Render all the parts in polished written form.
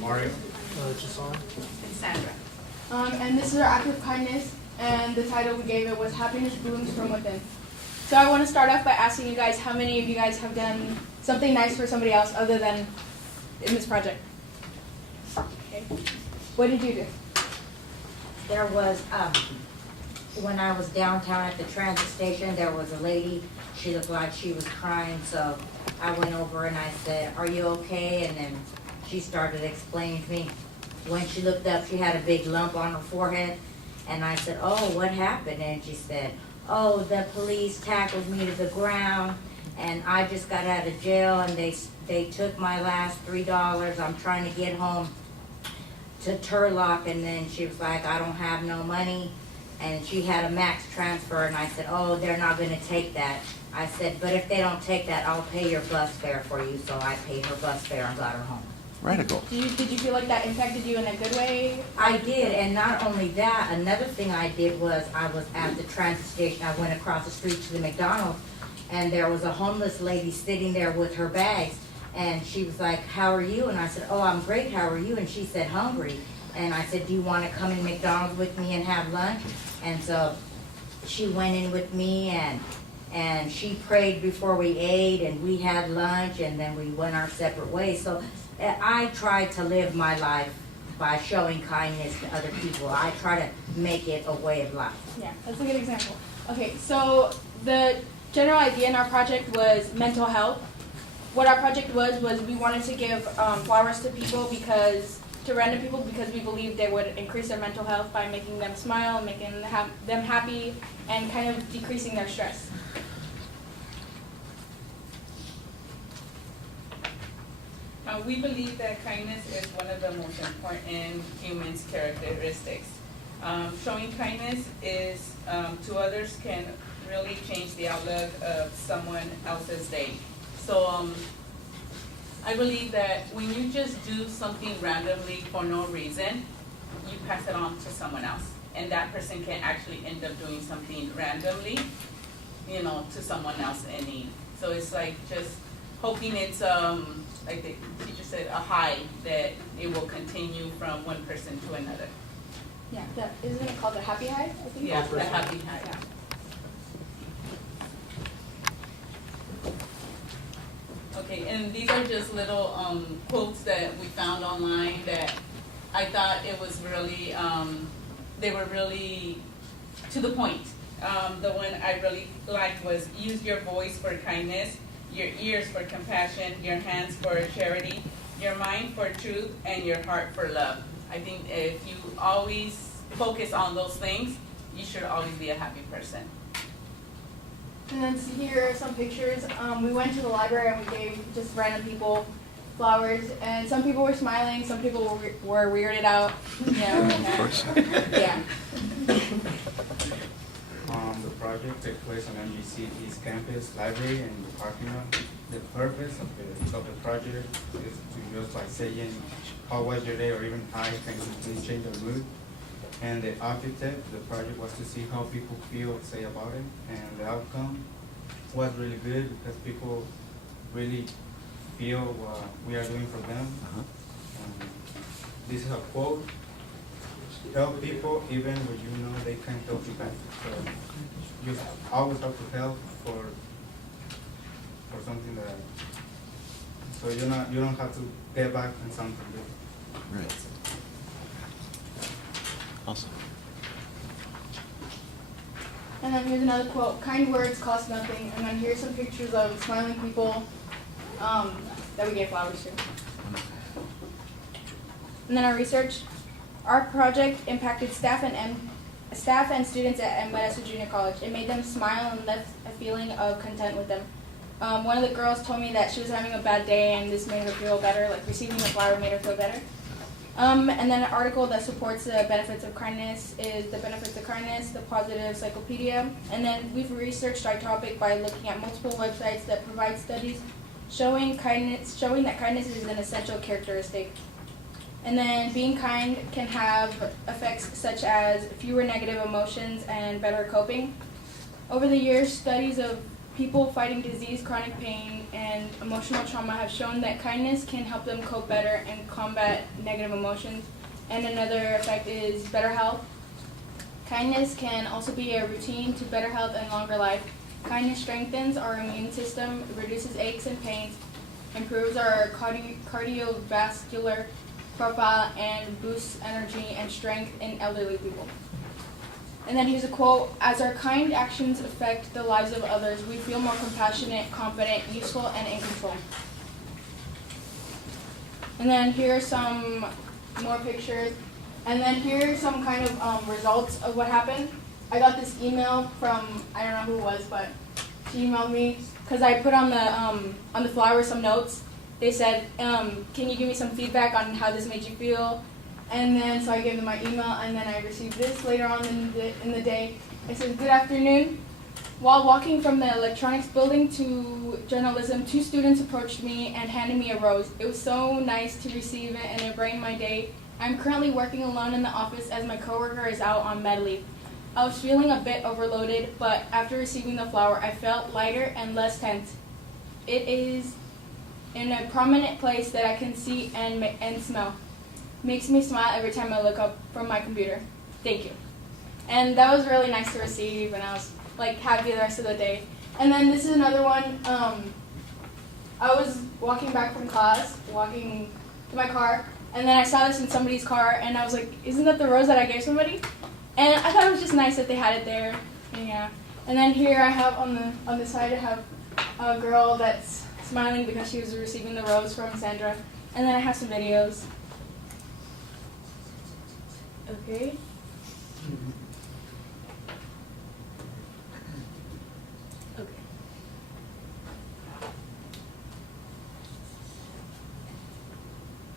Mario. And Sandra. And this is our act of kindness, and the title we gave it was Happiness Blooms from Within. So I want to start off by asking you guys how many of you guys have done something nice for somebody else other than in this project? Okay. What did you do? There was, when I was downtown at the transit station, there was a lady, she looked like she was crying, so I went over and I said, "Are you okay?" And then she started explaining to me. When she looked up, she had a big lump on her forehead, and I said, "Oh, what happened?" And she said, "Oh, the police tackled me to the ground, and I just got out of jail, and they took my last $3. I'm trying to get home to Turlock." And then she was like, "I don't have no money." And she had a max transfer, and I said, "Oh, they're not going to take that." I said, "But if they don't take that, I'll pay your bus fare for you." So I paid her bus fare and got her home. Radical. Did you feel like that impacted you in a good way? I did, and not only that, another thing I did was I was at the transit station. I went across the street to the McDonald's, and there was a homeless lady sitting there with her bags, and she was like, "How are you?" And I said, "Oh, I'm great, how are you?" And she said, "Hungry." And I said, "Do you want to come in McDonald's with me and have lunch?" And so she went in with me, and she prayed before we ate, and we had lunch, and then we went our separate ways. So I try to live my life by showing kindness to other people. I try to make it a way of life. Yeah, that's a good example. Okay, so the general idea in our project was mental health. What our project was we wanted to give flowers to people to random people because we believed they would increase their mental health by making them smile, making them happy, and kind of decreasing their stress. We believe that kindness is one of the most important human characteristics. Showing kindness is to others can really change the outlook of someone else's day. So I believe that when you just do something randomly for no reason, you pass it on to someone else, and that person can actually end up doing something randomly, to someone else in need. So it's like just hoping it's like the teacher said, a high that it will continue from one person to another. Yeah, isn't it called the happy high? I think. Yeah, the happy high. Yeah. Okay, and these are just little quotes that we found online that I thought it was really, they were really to the point. The one I really liked was, "Use your voice for kindness, your ears for compassion, your hands for charity, your mind for truth, and your heart for love." I think if you always focus on those things, you should always be a happy person. And then here are some pictures. We went to the library and we gave just random people flowers, and some people were smiling, some people were weirded out. Of course. Yeah. The project took place on MGC East Campus Library in the parking lot. The purpose of the project is to just by saying, "How was your day?" or even, "Hi, can you please change the mood?" And the objective, the project was to see how people feel, say about it, and the outcome was really good because people really feel what we are doing for them. This is a quote: "Help people even when you know they can't help you back." So you always have to help for something that, so you don't have to get back on something good. Right. Awesome. And then here's another quote: "Kind words cost nothing." And then here's some pictures of smiling people that we gave flowers to. And then our research. Our project impacted staff and students at Modesto Junior College. It made them smile and left a feeling of content with them. One of the girls told me that she was having a bad day and this made her feel better, like receiving the flower made her feel better. And then an article that supports the benefits of kindness is The Benefits of Kindness, the Positive Encyclopedia. And then we've researched our topic by looking at multiple websites that provide studies showing that kindness is an essential characteristic. And then being kind can have effects such as fewer negative emotions and better coping. Over the years, studies of people fighting disease, chronic pain, and emotional trauma have shown that kindness can help them cope better and combat negative emotions. And another effect is better health. Kindness can also be a routine to better health and longer life. Kindness strengthens our immune system, reduces aches and pains, improves our cardiovascular profile, and boosts energy and strength in elderly people. And then here's a quote: "As our kind actions affect the lives of others, we feel more compassionate, confident, useful, and in control." And then here are some more pictures. And then here are some kind of results of what happened. I got this email from, I don't know who it was, but she emailed me because I put on the flyer some notes. They said, can you give me some feedback on how this made you feel? And then so I gave them my email, and then I received this later on in the day. It says, "Good afternoon. While walking from the electronics building to journalism, 2 students approached me and handed me a rose. It was so nice to receive it, and it brightened my day. I'm currently working alone in the office as my coworker is out on med leave. I was feeling a bit overloaded, but after receiving the flower, I felt lighter and less tense. It is in a prominent place that I can see and smell. Makes me smile every time I look up from my computer. Thank you." And that was really nice to receive, and I was like happy the rest of the day. And then this is another one. I was walking back from class, walking to my car, and then I saw this in somebody's car, and I was like, "Isn't that the rose that I gave somebody?" And I thought it was just nice that they had it there. And yeah. And then here I have on the side I have a girl that's smiling because she was receiving the rose from Sandra. And then I have some videos. Okay. Okay.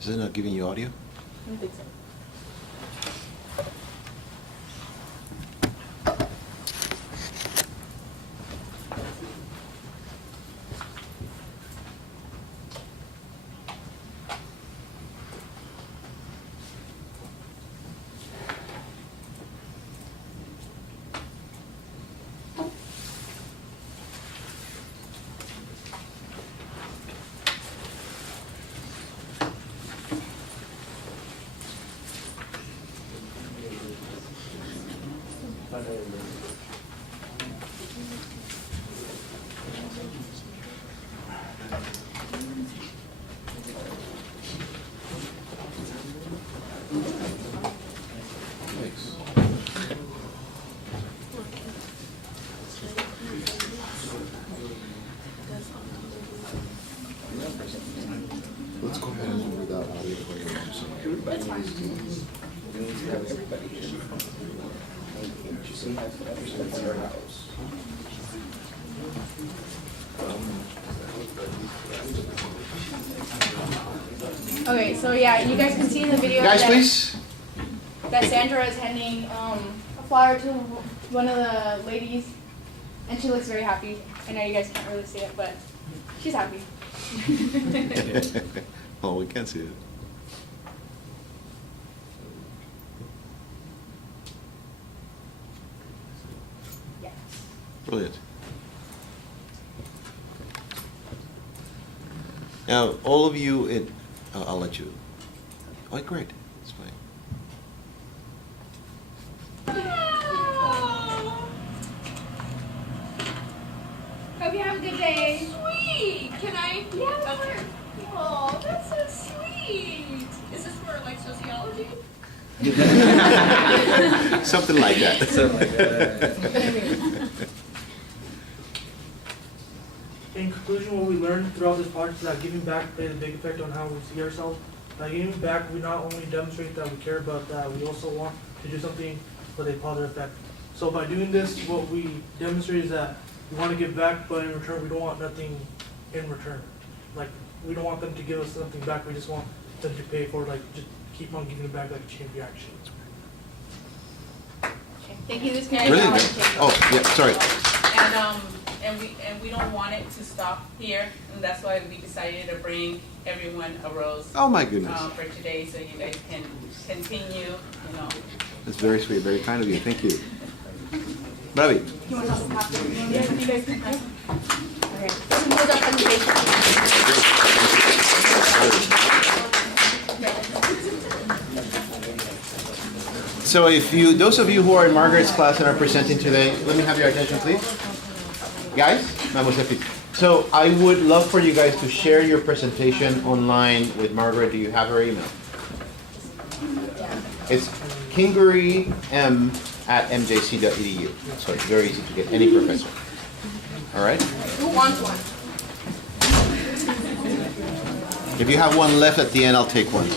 Is it not giving you audio? I don't think so. Let's go ahead and do without audio for your That's fine. Okay, so yeah, you guys can see in the video Guys, that, please. that Sandra is handing a flower to one of the ladies, and she looks very happy. I know you guys can't really see it, but she's happy. Oh, we can't see it. Yeah. Brilliant. Now, all of you, I'll let you. Oh, great. It's fine. Hope you have a good day. Sweet! Can I? Yeah, Okay. Oh, that's so sweet. Is this for like sociology? Something like that. Something like that. In conclusion, what we learned throughout this project is that giving back plays a big effect on how we see ourselves. By giving back, we not only demonstrate that we care, but that we also want to do something with a positive effect. So by doing this, what we demonstrate is that we want to give back, but in return, we don't want nothing in return. Like, we don't want them to give us something back, we just want them to pay for it, like, just keep on giving it back like a chain reaction. Okay, thank you. This Really? Oh, yeah, sorry. And we don't want it to stop here, and that's why we decided to bring everyone a rose Oh, my goodness. for today, so you guys can continue, you know. That's very sweet, very kind of you. Thank you. Bravi. You want to talk about it? You guys can come. Okay. This concludes our presentation. So those of you who are in Margaret's class and are presenting today, let me have your attention, please. Guys, mademoiselle, please. So I would love for you guys to share your presentation online with Margaret. Do you have her email? It's kingerym@mjc.edu. So it's very easy to get any professor. All right? Who wants one? If you have one left at the end, I'll take one.